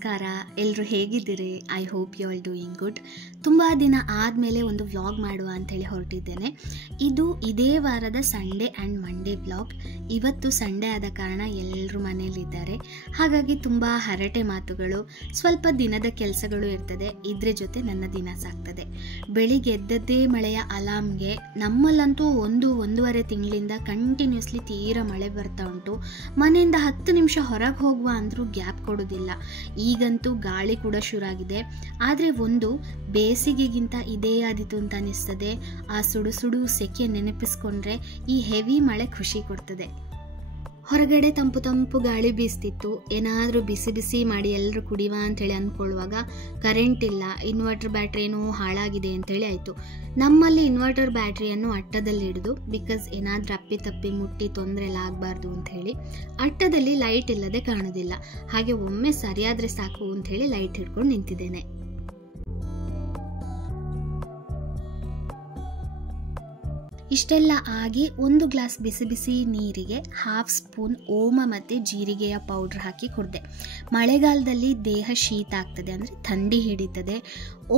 ನಮಸ್ಕಾರ, ಎಲ್ಲರೂ ಹೇಗಿದ್ದೀರಿ? I hope you all doing good. ತುಂಬ ದಿನ ಆದಮೇಲೆ ಒಂದು ವ್ಲಾಗ್ ಮಾಡುವ ಅಂಥೇಳಿ ಹೊರಟಿದ್ದೇನೆ. ಇದು ಇದೇ ವಾರದ ಸಂಡೇ ಆ್ಯಂಡ್ ಮಂಡೇ ವ್ಲಾಗ್. ಇವತ್ತು ಸಂಡೇ ಆದ ಕಾರಣ ಎಲ್ಲರೂ ಮನೆಯಲ್ಲಿದ್ದಾರೆ, ಹಾಗಾಗಿ ತುಂಬ ಹರಟೆ ಮಾತುಗಳು, ಸ್ವಲ್ಪ ದಿನದ ಕೆಲಸಗಳು ಇರ್ತದೆ. ಇದ್ರ ಜೊತೆ ನನ್ನ ದಿನ ಸಾಗ್ತದೆ. ಬೆಳಿಗ್ಗೆ ಎದ್ದದ್ದೇ ಮಳೆಯ ಅಲಾರ್ಮ್ಗೆ. ನಮ್ಮಲ್ಲಂತೂ ಒಂದೂವರೆ ತಿಂಗಳಿಂದ ಕಂಟಿನ್ಯೂಸ್ಲಿ ತೀರಾ ಮಳೆ ಬರ್ತಾ ಉಂಟು. ಮನೆಯಿಂದ 10 ನಿಮಿಷ ಹೊರಗೆ ಹೋಗುವ ಅಂದರೂ ಗ್ಯಾಪ್ ಕೊಡೋದಿಲ್ಲ. ಈಗಂತೂ ಗಾಳಿ ಕೂಡ ಶುರುವಾಗಿದೆ. ಆದರೆ ಬೇಸಿಗೆಗಿಂತ ಇದೇ ಆದಿತು ಅಂತ ಅನಿಸ್ತದೆ. ಆ ಸುಡು ಸೆಕೆ ನೆನಪಿಸ್ಕೊಂಡ್ರೆ ಈ ಹೆವಿ ಮಳೆ ಖುಷಿ ಕೊಡ್ತದೆ. ಹೊರಗಡೆ ತಂಪು ಗಾಳಿ ಬೀಸ್ತಿತ್ತು. ಏನಾದರೂ ಬಿಸಿ ಮಾಡಿ ಎಲ್ಲರೂ ಕುಡಿಯುವ ಅಂಥೇಳಿ ಅಂದ್ಕೊಳ್ಳುವಾಗ ಕರೆಂಟ್ ಇಲ್ಲ, ಇನ್ವರ್ಟರ್ ಬ್ಯಾಟ್ರಿನೂ ಹಾಳಾಗಿದೆ ಅಂಥೇಳಿ ಆಯಿತು. ನಮ್ಮಲ್ಲಿ ಇನ್ವರ್ಟರ್ ಬ್ಯಾಟ್ರಿಯನ್ನು ಅಟ್ಟದಲ್ಲಿ ಹಿಡಿದು, ಬಿಕಾಸ್ ಏನಾದರೂ ಅಪ್ಪಿ ಮುಟ್ಟಿ ತೊಂದರೆ ಎಲ್ಲ ಆಗಬಾರ್ದು ಅಂಥೇಳಿ ಅಟ್ಟದಲ್ಲಿ ಲೈಟ್ ಇಲ್ಲದೆ ಕಾಣೋದಿಲ್ಲ. ಹಾಗೆ ಒಮ್ಮೆ ಸರಿಯಾದರೆ ಸಾಕು ಅಂಥೇಳಿ ಲೈಟ್ ಹಿಡ್ಕೊಂಡು ನಿಂತಿದ್ದೇನೆ. ಇಷ್ಟೆಲ್ಲ ಆಗಿ 1 ಗ್ಲಾಸ್ ಬಿಸಿ ನೀರಿಗೆ 1/2 ಸ್ಪೂನ್ ಓಮ ಮತ್ತು ಜೀರಿಗೆಯ ಪೌಡ್ರ್ ಹಾಕಿ ಕುಡಿದೆ. ಮಳೆಗಾಲದಲ್ಲಿ ದೇಹ ಶೀತ ಆಗ್ತದೆ, ಅಂದರೆ ಥಂಡಿ ಹಿಡಿತದೆ.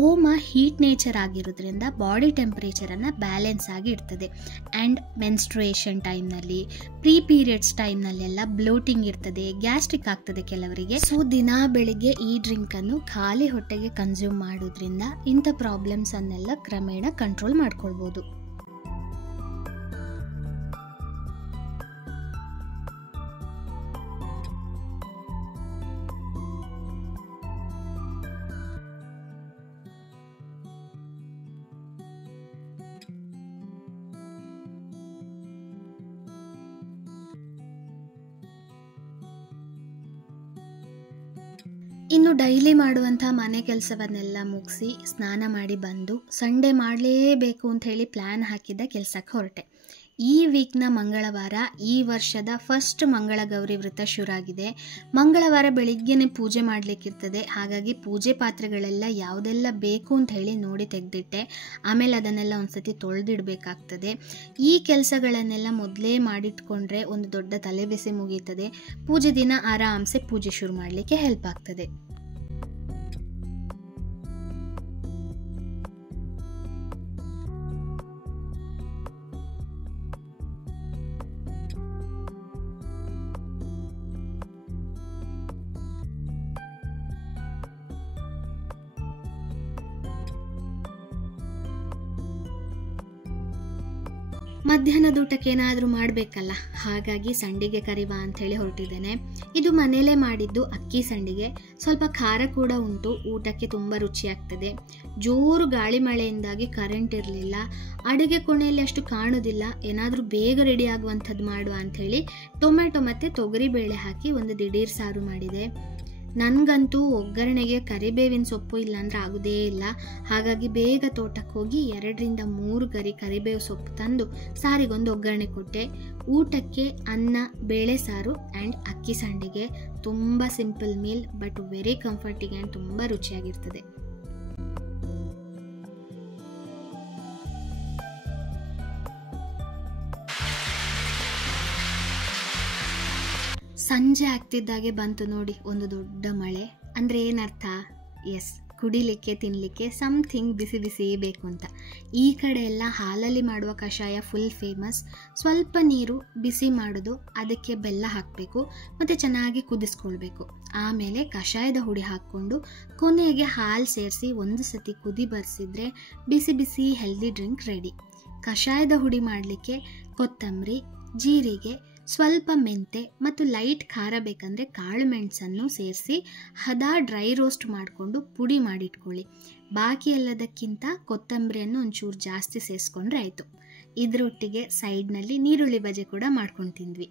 ಓಮ ಹೀಟ್ ನೇಚರ್ ಆಗಿರೋದ್ರಿಂದ ಬಾಡಿ ಟೆಂಪರೇಚರನ್ನು ಬ್ಯಾಲೆನ್ಸ್ ಆಗಿ ಇಡ್ತದೆ. ಆ್ಯಂಡ್ ಮೆನ್ಸ್ಟ್ರುಯೇಷನ್ ಟೈಮ್ನಲ್ಲಿ, ಪ್ರೀ ಪೀರಿಯಡ್ಸ್ ಟೈಮ್ನಲ್ಲೆಲ್ಲ ಬ್ಲೋಟಿಂಗ್ ಇರ್ತದೆ, ಗ್ಯಾಸ್ಟ್ರಿಕ್ ಆಗ್ತದೆ ಕೆಲವರಿಗೆ. ಸೊ ದಿನ ಬೆಳಿಗ್ಗೆ ಈ ಡ್ರಿಂಕನ್ನು ಖಾಲಿ ಹೊಟ್ಟೆಗೆ ಕನ್ಸ್ಯೂಮ್ ಮಾಡೋದ್ರಿಂದ ಇಂಥ ಪ್ರಾಬ್ಲಮ್ಸನ್ನೆಲ್ಲ ಕ್ರಮೇಣ ಕಂಟ್ರೋಲ್ ಮಾಡ್ಕೊಳ್ಬೋದು. ಇನ್ನು ಡೈಲಿ ಮಾಡುವಂಥ ಮನೆ ಕೆಲಸವನ್ನೆಲ್ಲ ಮುಗಿಸಿ ಸ್ನಾನ ಮಾಡಿ ಬಂದು ಸಂಡೇ ಮಾಡಲೇಬೇಕು ಅಂತ ಹೇಳಿ ಪ್ಲ್ಯಾನ್ ಹಾಕಿದ್ದ ಕೆಲಸಕ್ಕೆ ಹೊರಟೆ. ಈ ವೀಕ್ನ ಮಂಗಳವಾರ ಈ ವರ್ಷದ ಫಸ್ಟ್ ಮಂಗಳಗೌರಿ ವ್ರತ ಶುರುವಾಗಿದೆ. ಮಂಗಳವಾರ ಬೆಳಿಗ್ಗೆನೆ ಪೂಜೆ ಮಾಡಲಿಕ್ಕಿರ್ತದೆ. ಹಾಗಾಗಿ ಪೂಜೆ ಪಾತ್ರೆಗಳೆಲ್ಲ ಯಾವುದೆಲ್ಲ ಬೇಕು ಅಂತ ಹೇಳಿ ನೋಡಿ ತೆಗೆದಿಟ್ಟೆ. ಆಮೇಲೆ ಅದನ್ನೆಲ್ಲ ಒಂದ್ಸತಿ ತೊಳೆದಿಡಬೇಕಾಗ್ತದೆ. ಈ ಕೆಲಸಗಳನ್ನೆಲ್ಲ ಮೊದಲೇ ಮಾಡಿಟ್ಕೊಂಡ್ರೆ ಒಂದು ದೊಡ್ಡ ತಲೆಬಿಸಿ ಮುಗೀತದೆ. ಪೂಜೆ ದಿನ ಆರಾಮ್ಸೆ ಪೂಜೆ ಶುರು ಮಾಡಲಿಕ್ಕೆ ಹೆಲ್ಪ್ ಆಗ್ತದೆ. ಮಧ್ಯಾಹ್ನದ ಊಟಕ್ಕೆ ಏನಾದರೂ ಮಾಡಬೇಕಲ್ಲ, ಹಾಗಾಗಿ ಸಂಡಿಗೆ ಕರಿವಾ ಅಂಥೇಳಿ ಹೊರಟಿದ್ದೇನೆ. ಇದು ಮನೇಲೇ ಮಾಡಿದ್ದು ಅಕ್ಕಿ ಸಂಡಿಗೆ. ಸ್ವಲ್ಪ ಖಾರ ಕೂಡ ಉಂಟು, ಊಟಕ್ಕೆ ತುಂಬ ರುಚಿಯಾಗ್ತದೆ. ಜೋರು ಗಾಳಿ ಮಳೆಯಿಂದಾಗಿ ಕರೆಂಟ್ ಇರಲಿಲ್ಲ, ಅಡುಗೆ ಕೋಣೆಯಲ್ಲಿ ಅಷ್ಟು ಕಾಣೋದಿಲ್ಲ. ಏನಾದರೂ ಬೇಗ ರೆಡಿ ಆಗುವಂಥದ್ದು ಮಾಡುವ ಅಂಥೇಳಿ ಟೊಮೆಟೊ ಮತ್ತು ತೊಗರಿಬೇಳೆ ಹಾಕಿ ಒಂದು ದಿಢೀರ್ ಸಾರು ಮಾಡಿದೆ. ನನಗಂತೂ ಒಗ್ಗರಣೆಗೆ ಕರಿಬೇವಿನ ಸೊಪ್ಪು ಇಲ್ಲಾಂದ್ರೆ ಆಗೋದೇ ಇಲ್ಲ. ಹಾಗಾಗಿ ಬೇಗ ತೋಟಕ್ಕೆ ಹೋಗಿ 2-3 ಗರಿ ಕರಿಬೇವು ಸೊಪ್ಪು ತಂದು ಸಾರಿಗೊಂದು ಒಗ್ಗರಣೆ ಕೊಟ್ಟೆ. ಊಟಕ್ಕೆ ಅನ್ನ, ಬೇಳೆ ಸಾರು ಆ್ಯಂಡ್ ಅಕ್ಕಿ ಸಂಡಿಗೆ. ತುಂಬ simple meal, but very comforting and ತುಂಬ ರುಚಿಯಾಗಿರ್ತದೆ. ಸಂಜೆ ಆಗ್ತಿದ್ದಾಗೆ ಬಂತು ನೋಡಿ ಒಂದು ದೊಡ್ಡ ಮಳೆ. ಅಂದರೆ ಏನರ್ಥ? ಎಸ್, ಕುಡಿಲಿಕ್ಕೆ ತಿನ್ನಲಿಕ್ಕೆ ಸಮಥಿಂಗ್ ಬಿಸಿ ಬೇಕು ಅಂತ. ಈ ಕಡೆ ಎಲ್ಲ ಹಾಲಲ್ಲಿ ಮಾಡುವ ಕಷಾಯ ಫುಲ್ ಫೇಮಸ್. ಸ್ವಲ್ಪ ನೀರು ಬಿಸಿ ಮಾಡೋದು, ಅದಕ್ಕೆ ಬೆಲ್ಲ ಹಾಕಬೇಕು ಮತ್ತು ಚೆನ್ನಾಗಿ ಕುದಿಸ್ಕೊಳ್ಬೇಕು. ಆಮೇಲೆ ಕಷಾಯದ ಹುಡಿ ಹಾಕ್ಕೊಂಡು ಕೊನೆಗೆ ಹಾಲು ಸೇರಿಸಿ ಒಂದು ಸತಿ ಕುದಿ ಬರ್ಸಿದ್ರೆ ಬಿಸಿ ಹೆಲ್ದಿ ಡ್ರಿಂಕ್ ರೆಡಿ. ಕಷಾಯದ ಹುಡಿ ಮಾಡಲಿಕ್ಕೆ ಕೊತ್ತಂಬರಿ, ಜೀರಿಗೆ, ಸ್ವಲ್ಪ ಮೆಂತೆ ಮತ್ತು ಲೈಟ್ ಖಾರ ಬೇಕಂದರೆ ಕಾಳು ಮೆಣಸನ್ನು ಸೇರಿಸಿ ಡ್ರೈ ರೋಸ್ಟ್ ಮಾಡಿಕೊಂಡು ಪುಡಿ ಮಾಡಿಟ್ಕೊಳ್ಳಿ. ಬಾಕಿ ಎಲ್ಲದಕ್ಕಿಂತ ಕೊತ್ತಂಬರಿಯನ್ನು ಒಂಚೂರು ಜಾಸ್ತಿ ಸೇರಿಸ್ಕೊಂಡ್ರೆ ಆಯಿತು. ಇದರೊಟ್ಟಿಗೆ ಸೈಡ್ನಲ್ಲಿ ನೀರುಳ್ಳಿ ಬಜೆ ಕೂಡ ಮಾಡ್ಕೊಂಡು ತಿಂದ್ವಿ.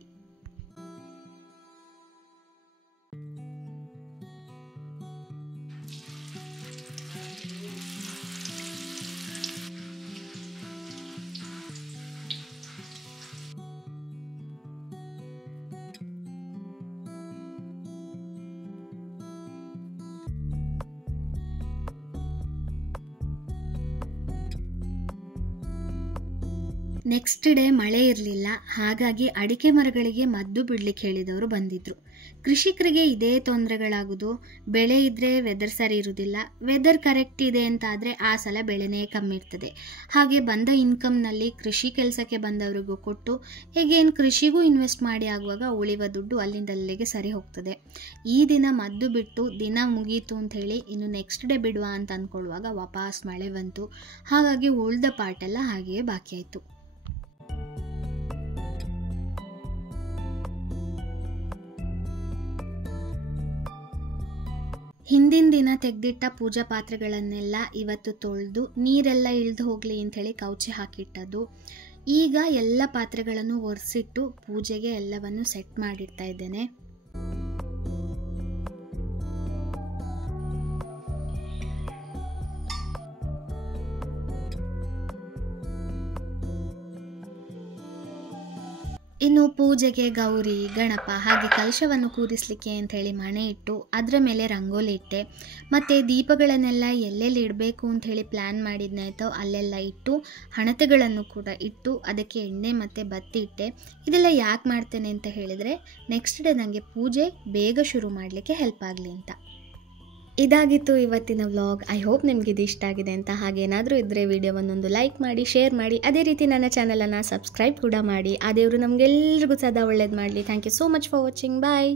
ನೆಕ್ಸ್ಟ್ ಡೇ ಮಳೆ ಇರಲಿಲ್ಲ, ಹಾಗಾಗಿ ಅಡಿಕೆ ಮರಗಳಿಗೆ ಮದ್ದು ಬಿಡ್ಲಿಕ್ಕೆ ಹೇಳಿದವರು ಬಂದಿದ್ರು. ಕೃಷಿಕರಿಗೆ ಇದೇ ತೊಂದರೆಗಳಾಗೋದು. ಬೆಳೆ ಇದ್ದರೆ ವೆದರ್ ಸರಿ ಇರೋದಿಲ್ಲ, ವೆದರ್ ಕರೆಕ್ಟ್ ಇದೆ ಅಂತ ಆದರೆ ಆ ಸಲ ಬೆಳೆನೇ ಕಮ್ಮಿ ಇರ್ತದೆ. ಹಾಗೆ ಬಂದ ಇನ್ಕಮ್ನಲ್ಲಿ ಕೃಷಿ ಕೆಲಸಕ್ಕೆ ಬಂದವರಿಗೂ ಕೊಟ್ಟು ಹೇಗೇನು ಕೃಷಿಗೂ ಇನ್ವೆಸ್ಟ್ ಮಾಡಿ ಆಗುವಾಗ ಉಳಿಯುವ ದುಡ್ಡು ಅಲ್ಲಿಂದ ಅಲ್ಲಿಗೆ ಸರಿ ಹೋಗ್ತದೆ. ಈ ದಿನ ಮದ್ದು ಬಿಟ್ಟು ದಿನ ಮುಗೀತು ಅಂಥೇಳಿ ಇನ್ನು ನೆಕ್ಸ್ಟ್ ಡೇ ಬಿಡುವ ಅಂತ ಅಂದ್ಕೊಳ್ಳುವಾಗ ವಾಪಸ್ ಮಳೆ ಬಂತು. ಹಾಗಾಗಿ ಉಳಿದ ಪಾರ್ಟೆಲ್ಲ ಹಾಗೆಯೇ ಬಾಕಿ ಆಯಿತು. ಹಿಂದಿನ ದಿನ ತೆಗೆದಿಟ್ಟ ಪೂಜಾ ಪಾತ್ರೆಗಳನ್ನೆಲ್ಲ ಇವತ್ತು ತೊಳೆದು ನೀರೆಲ್ಲ ಇಳಿದು ಹೋಗಲಿ ಅಂಥೇಳಿ ಕೌಚಿ ಹಾಕಿಟ್ಟದ್ದು. ಈಗ ಎಲ್ಲ ಪಾತ್ರೆಗಳನ್ನು ಒರೆಸಿಟ್ಟು ಪೂಜೆಗೆ ಎಲ್ಲವನ್ನು ಸೆಟ್ ಮಾಡಿಡ್ತಾ ಇದ್ದೇನೆ. ಇನ್ನು ಪೂಜೆಗೆ ಗೌರಿ, ಗಣಪ ಹಾಗೆ ಕಲಶವನ್ನು ಕೂರಿಸಲಿಕ್ಕೆ ಅಂಥೇಳಿ ಮಣೆ ಇಟ್ಟು ಅದರ ಮೇಲೆ ರಂಗೋಲಿ ಇಟ್ಟೆ. ಮತ್ತು ದೀಪಗಳನ್ನೆಲ್ಲ ಎಲ್ಲೆಲ್ಲಿ ಇಡಬೇಕು ಅಂಥೇಳಿ ಪ್ಲ್ಯಾನ್ ಮಾಡಿದ್ನಾಯ್ತೋ ಅಲ್ಲೆಲ್ಲ ಇಟ್ಟು ಹಣತೆಗಳನ್ನು ಕೂಡ ಇಟ್ಟು ಅದಕ್ಕೆ ಎಣ್ಣೆ ಮತ್ತು ಬತ್ತಿ ಇಟ್ಟೆ. ಇದೆಲ್ಲ ಯಾಕೆ ಮಾಡ್ತೇನೆ ಅಂತ ಹೇಳಿದರೆ ನೆಕ್ಸ್ಟ್ ಡೇ ನನಗೆ ಪೂಜೆ ಬೇಗ ಶುರು ಮಾಡಲಿಕ್ಕೆ ಹೆಲ್ಪ್ ಆಗಲಿ ಅಂತ. ಇದಾಗಿತ್ತು ಇವತ್ತಿನ ವ್ಲಾಗ್. ಐ ಹೋಪ್ ನಿಮಗೆ ಇದು ಇಷ್ಟ ಆಗಿದೆ ಅಂತ. ಹಾಗೇನಾದರೂ ಇದ್ದರೆ ವಿಡಿಯೋವನ್ನೊಂದು ಲೈಕ್ ಮಾಡಿ, ಶೇರ್ ಮಾಡಿ, ಅದೇ ರೀತಿ ನನ್ನ ಚಾನಲನ್ನು ಸಬ್ಸ್ಕ್ರೈಬ್ ಕೂಡ ಮಾಡಿ. ಆ ದೇವರು ನಮಗೆಲ್ಲರಿಗೂ ಸದಾ ಒಳ್ಳೇದು ಮಾಡಲಿ. Thank you so much for watching. Bye.